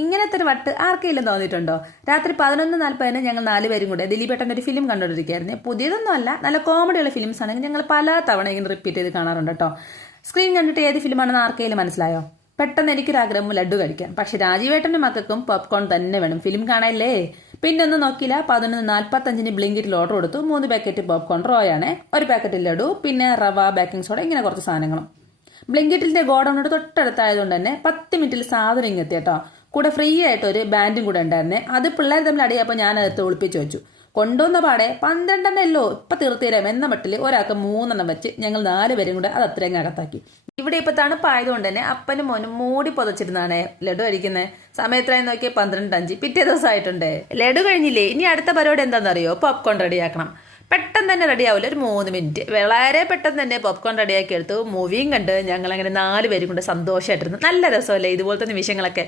ഇങ്ങനത്തെ ഒരു വട്ട് ആർക്കെങ്കിലും തോന്നിയിട്ടുണ്ടോ? രാത്രി 11:40 ഞങ്ങൾ 4 പേരും കൂടെ ദിലീപേട്ടൻ്റെ ഒരു ഫിലിം കണ്ടുകൊണ്ടിരിക്കുകയായിരുന്നു. പുതിയതൊന്നും അല്ല, നല്ല കോമഡിയുള്ള ഫിലിംസ് ആണെങ്കിൽ ഞങ്ങൾ പല തവണ ഇങ്ങനെ റിപ്പീറ്റ് ചെയ്ത് കാണാറുണ്ട് കേട്ടോ. സ്ക്രീൻ കണ്ടിട്ട് ഏത് ഫിലിമാണെന്ന് ആർക്കെങ്കിലും മനസ്സിലായോ? പെട്ടെന്ന് എനിക്കൊരാഗ്രഹം ലഡു കഴിക്കാൻ. പക്ഷെ രാജീവേട്ടൻ്റെ മക്കൾക്കും പോപ്കോൺ തന്നെ വേണം. ഫിലിം കാണാനല്ലേ? പിന്നെ ഒന്നും നോക്കിയില്ല. 11:45 ബ്ലിങ്കിറ്റിൽ ഓർഡർ കൊടുത്തു. 3 പാക്കറ്റ് പോപ്കോൺ റോയാണ്, 1 പാക്കറ്റ് ലഡു, പിന്നെ റവ, ബേക്കിംഗ് സോഡ, ഇങ്ങനെ കുറച്ച് സാധനങ്ങളും. ബ്ലിങ്കിറ്റിന്റെ ഗോഡൌണോട് തൊട്ടടുത്തായതുകൊണ്ട് തന്നെ 10 മിനിറ്റിൽ സാധനം ഇങ്ങെത്തി കേട്ടോ. കൂടെ ഫ്രീ ആയിട്ട് ഒരു ബാൻഡും കൂടെ ഉണ്ടായിരുന്നേ. അത് പിള്ളേർ തമ്മിൽ അടിയപ്പോൾ ഞാൻ അകത്ത് ഒളിപ്പിച്ച് വെച്ചു. കൊണ്ടുവന്ന പാടെ 12 ഇപ്പൊ തീർത്തീരാം എന്ന മട്ടിൽ ഒരാൾക്ക് 3 വെച്ച് ഞങ്ങൾ 4 പേരും കൂടെ അത് അത്രയും അകത്താക്കി. ഇവിടെ ഇപ്പൊ തണുപ്പായതുകൊണ്ട് തന്നെ അപ്പനും മോനും മൂടി പൊതച്ചിരുന്നാണ് ലഡു കഴിക്കുന്നത്. സമയത്തായി നോക്കിയാൽ 12:05. പിറ്റേ ദിവസം ആയിട്ടുണ്ട്. ലഡു കഴിഞ്ഞില്ലേ? ഇനി അടുത്ത പരിപാടി എന്താണെന്നറിയോ? പോപ്കോൺ റെഡിയാക്കണം. പെട്ടെന്ന് തന്നെ റെഡിയാവില്ല, ഒരു 3 മിനിറ്റ്. വളരെ പെട്ടെന്ന് തന്നെ പോപ്കോൺ റെഡിയാക്കി എടുത്തു. മൂവിയും കണ്ട് ഞങ്ങൾ അങ്ങനെ 4 പേരും കൊണ്ട് സന്തോഷമായിട്ടിരുന്നു. നല്ല രസമല്ലേ ഇതുപോലത്തെ നിമിഷങ്ങളൊക്കെ?